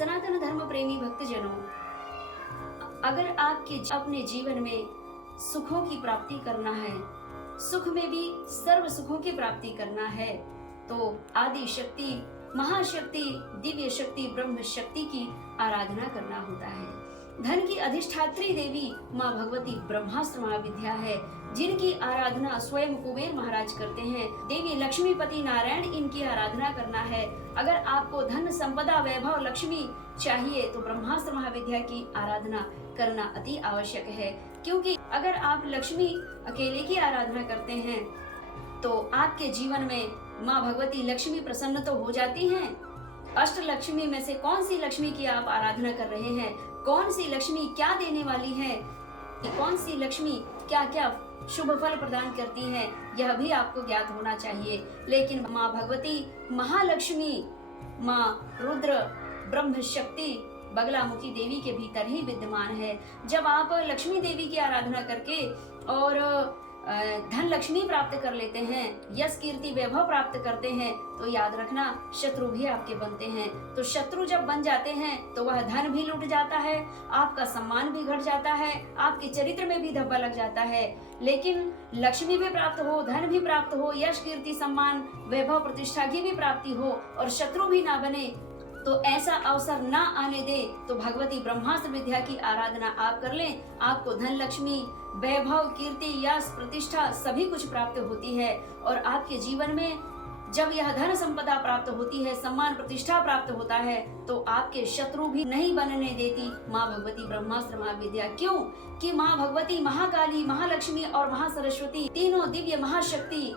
सनातन धर्म प्रेमी भक्तजनों, अगर आपके अपने जीवन में सुखों की प्राप्ति करना है, सुख में भी सर्व सुखों की प्राप्ति करना है, तो आदि शक्ति, महाशक्ति, दिव्य शक्ति, ब्रह्म शक्ति की आराधना करना होता है। धन की अधिष्ठात्री देवी माँ भगवती ब्रह्मास्त्र महाविद्या है, जिनकी आराधना स्वयं कुबेर महाराज करते हैं। देवी लक्ष्मीपति नारायण इनकी आराधना करना है। अगर आपको धन संपदा वैभव लक्ष्मी चाहिए तो ब्रह्मास्त्र महाविद्या की आराधना करना अति आवश्यक है, क्योंकि अगर आप लक्ष्मी अकेले की आराधना करते हैं तो आपके जीवन में माँ भगवती लक्ष्मी प्रसन्न तो हो जाती हैं। अष्ट लक्ष्मी में से कौन सी लक्ष्मी की आप आराधना कर रहे हैं, कौन सी लक्ष्मी क्या देने वाली है, कौन सी लक्ष्मी क्या क्या शुभ फल प्रदान करती है, यह भी आपको ज्ञात होना चाहिए। लेकिन माँ भगवती महालक्ष्मी, माँ रुद्र, ब्रह्म शक्ति बगलामुखी देवी के भीतर ही विद्यमान है। जब आप लक्ष्मी देवी की आराधना करके और धन लक्ष्मी प्राप्त कर लेते हैं, यश कीर्ति वैभव प्राप्त करते हैं, तो याद रखना शत्रु भी आपके बनते हैं। तो शत्रु जब बन जाते हैं तो वह धन भी लूट जाता है, आपका सम्मान भी घट जाता है, आपके चरित्र में भी धब्बा लग जाता है। लेकिन लक्ष्मी भी प्राप्त हो, धन भी प्राप्त हो, यश कीर्ति सम्मान वैभव प्रतिष्ठा की भी प्राप्ति हो और शत्रु भी ना बने, तो ऐसा अवसर ना आने दे तो भगवती ब्रह्मास्त्र विद्या की आराधना आप कर लें। आपको धन लक्ष्मी वैभव कीर्ति यश प्रतिष्ठा सभी कुछ प्राप्त होती है और आपके जीवन में जब यह धन संपदा प्राप्त होती है, सम्मान प्रतिष्ठा प्राप्त होता है, तो आपके शत्रु भी नहीं बनने देती माँ भगवती ब्रह्मास्त्र महाविद्या। क्यों कि माँ भगवती महाकाली, महालक्ष्मी और महासरस्वती तीनों दिव्य महाशक्ति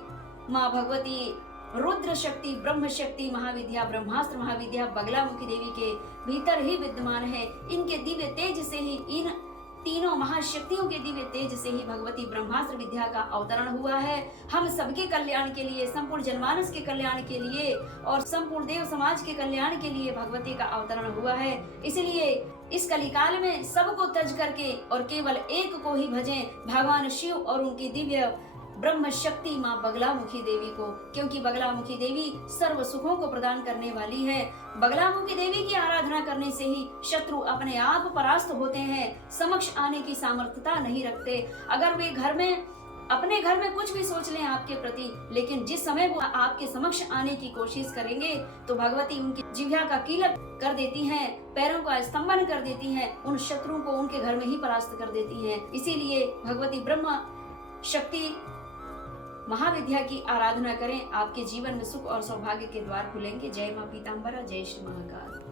माँ भगवती रुद्र शक्ति, ब्रह्म शक्ति महाविद्या, ब्रह्मास्त्र महाविद्या बगलामुखी देवी के भीतर ही विद्यमान है। इनके दिव्य तेज से ही, इन तीनों महाशक्तियों के दिव्य तेज से ही भगवती ब्रह्मास्त्र विद्या का अवतरण हुआ है। हम सबके कल्याण के लिए, संपूर्ण जनमानस के कल्याण के लिए और संपूर्ण देव समाज के कल्याण के लिए भगवती का अवतरण हुआ है। इसलिए इस कलिकाल में सबको तज करके और केवल एक को ही भजें, भगवान शिव और उनकी दिव्य ब्रह्म शक्ति माँ बगलामुखी देवी को, क्योंकि बगलामुखी देवी सर्व सुखों को प्रदान करने वाली है। बगलामुखी देवी की आराधना करने से ही शत्रु अपने आप परास्त होते हैं, समक्ष आने की सामर्थ्यता नहीं रखते। अगर वे अपने घर में कुछ भी सोच लें आपके प्रति, लेकिन जिस समय वो आपके समक्ष आने की कोशिश करेंगे तो भगवती उनकी जिह्वा का कीलक कर देती हैं, पैरों का स्तंभन कर देती हैं, उन शत्रुओं को उनके घर में ही परास्त कर देती हैं। इसीलिए भगवती ब्रह्म शक्ति महाविद्या की आराधना करें, आपके जीवन में सुख और सौभाग्य के द्वार खुलेंगे। जय मां पीताम्बरा, जय श्री महाकाल।